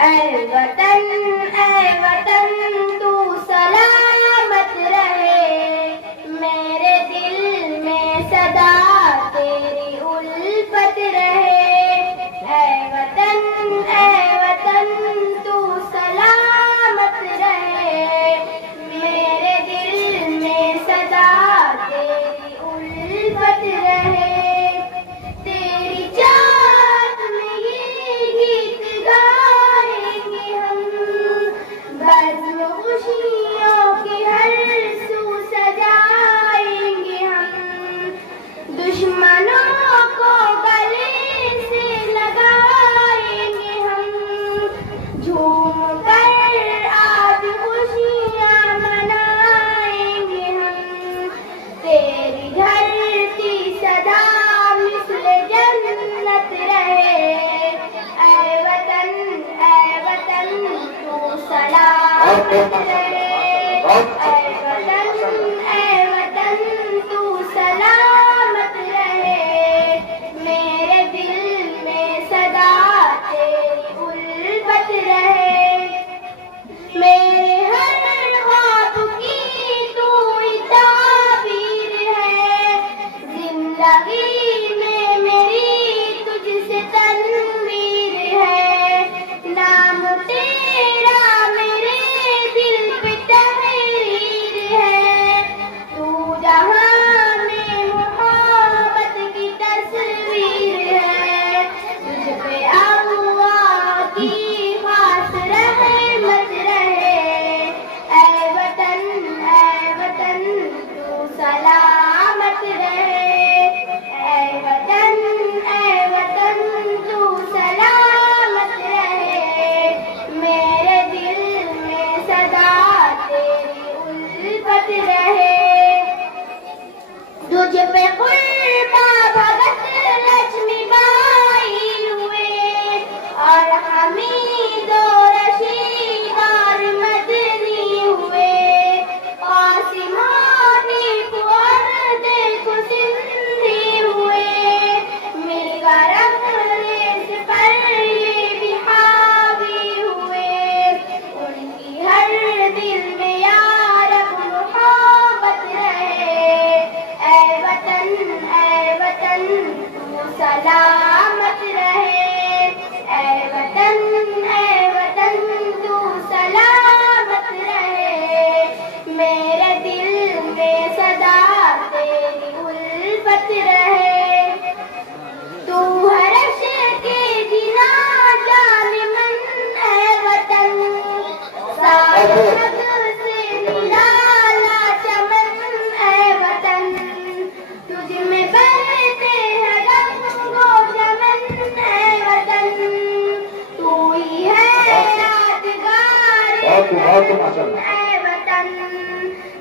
ऐ वतन तू सलामत रहे, मेरे दिल में सदा तेरी उल्फत रहे। ऐ वतन तू सलामत रहे, मेरे दिल में सदा तेरी उल्फत रहे। तेरी चाहत में ये गीत गाएंगे हम, बज़्म खुशियों के हर सू सजाएंगे हम। दुश्मनों को गले से लगाएंगे हम, झूम कर आज खुशियाँ मनाएंगे हम। तेरी धरती सदा मिस्ल जन्नत रहे, ऐ वतन तू सलामत रहे। ऐ वतन तू सलामत रहे, मेरे दिल में सदा तेरी उल्फत रहे। मेरे हर ख्वाब की तू ही ताबीर है, जिंदगी में मेरी तुझसे तनवीर है। नाम तेरा मेरे दिल पे तहरीर है, तू जहां में मोहब्बत की तस्वीर है। तुझ पे अल्लाह की खास रहमत रहे, ऐ वतन तू सलामत रहे। ऐ वतन तू सलामत रहे, मेरे दिल में सदा तेरी उल्फत रहे। तुझ पे कुर्बा भगत लक्ष्मीबाई हुए, और हमीद और रशीद और मदनी हुए। आसमानी और देखो सिंधी हुए, मिलकर अंग्रेज पर ये भी हावी हुए। उनकी हर दिल में यार मोहब्बत रहे, ऐ वतन तू सलामत रहे। ऐ वतन तू सलामत रहे, मेरे दिल में सदा तेरी उल्फत रहे। तू हर्ष के जिना जान मन है वतन, साथ से निराला चमन है वतन। तुझ में बहते हैं रंगो चमन है वतन, तू ही है यादगार है वतन।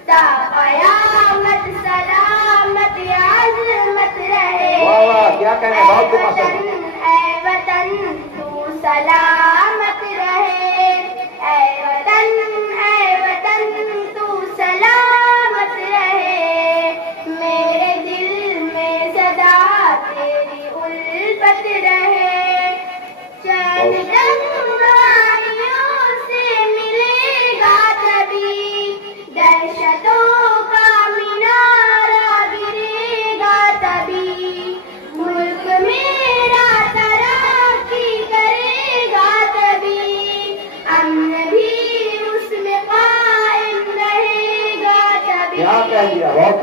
ता क़यामत सलामत आज़मत रहे, ऐ वतन तू सलामत रहे। ऐ वतन तू सलामत रहे, मेरे दिल में सदा तेरी उल्फत रहे। चैन रंगाइयों से मिलेगा तभी, दहशतों का मीनारा गिरेगा तभी। मुल्क मेरा तरक्की करेगा तभी, अमन भी उसमें कायम रहेगा तभी। क्या कह दिया बहुत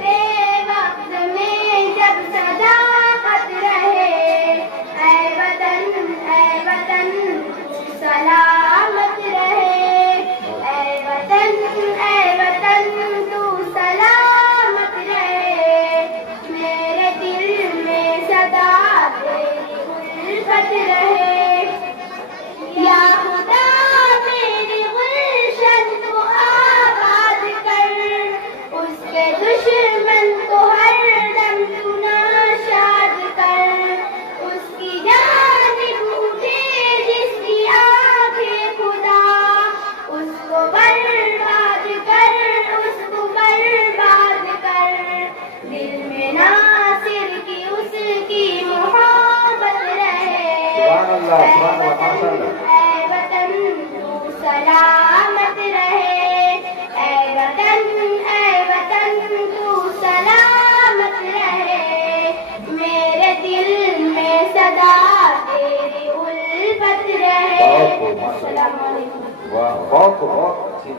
बेवक्त में जब सदाकत रहे, ऐ वतन तू सलामत रहे। ऐ वतन तू सलामत रहे, मेरे दिल में सदा तेरी उल्फत रहे। या खुदा मेरे गुलशन को आबाद कर, उसके दुश्मन सदा तेरी उल्फत रहे। बहुत बहुत अच्छी।